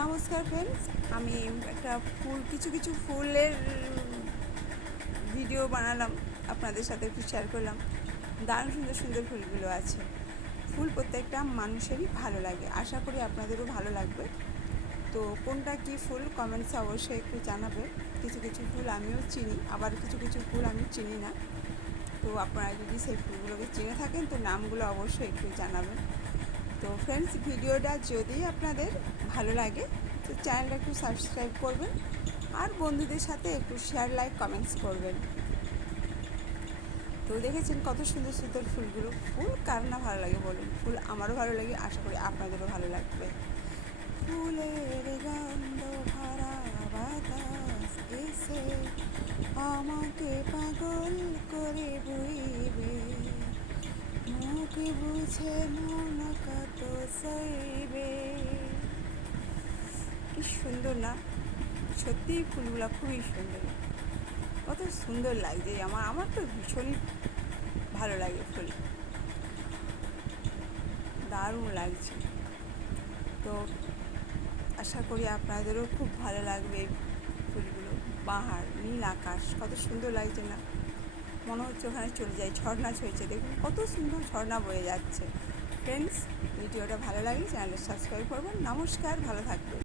নমস্কার ফ্রেন্ডস, আমি একটা কিছু ফুলের ভিডিও বানালাম, আপনাদের সাথে একটু শেয়ার করলাম। দারুণ সুন্দর সুন্দর ফুলগুলো আছে। ফুল প্রত্যেকটা মানুষেরই ভালো লাগে, আশা করি আপনাদেরও ভালো লাগবে। তো কোনটা কী ফুল কমেন্টসে অবশ্যই একটু জানাবে। কিছু কিছু ফুল আমিও চিনি, আবার কিছু কিছু ফুল আমি চিনি না। তো আপনারা যদি সেই ফুলগুলোকে চিনে থাকেন তো নামগুলো অবশ্যই একটু জানাবেন। তো ফ্রেন্ডস, ভিডিওটা যদি আপনাদের ভালো লাগে তো চ্যানেলটা একটু সাবস্ক্রাইব করবেন, আর বন্ধুদের সাথে একটু শেয়ার, লাইক, কমেন্টস করবেন। তো দেখেছেন কত সুন্দর সুন্দর ফুলগুলো। ফুল কার না ভালো লাগে বলুন? ফুল আমারও ভালো লাগে, আশা করি আপনাদেরও ভালো লাগবে। ফুলের গন্ধ ভরা বাতাস এসে আমাকে পাগল করে বইবে, মুখ বুঝে মন কত সইবে। কি সুন্দর না? সত্যিই ফুলগুলো খুবই সুন্দর, কত সুন্দর লাগছে। আমার তো ভীষণই ভালো লাগে ফুল, দারুণ লাগছে। তো আশা করি আপনাদেরও খুব ভালো লাগবে এই ফুলগুলো। পাহাড়, নীল আকাশ, কত সুন্দর লাগছে না? মনে হচ্ছে ওখানে চলে যাই, ঝর্ণা ছড়ছে, দেখুন কত সুন্দর ঝর্ণা বয়ে যাচ্ছে। ফ্রেন্ডস, ভিডিওটা ভালো লাগলে চ্যানেলটা সাবস্ক্রাইব করবেন। নমস্কার, ভালো থাকবেন।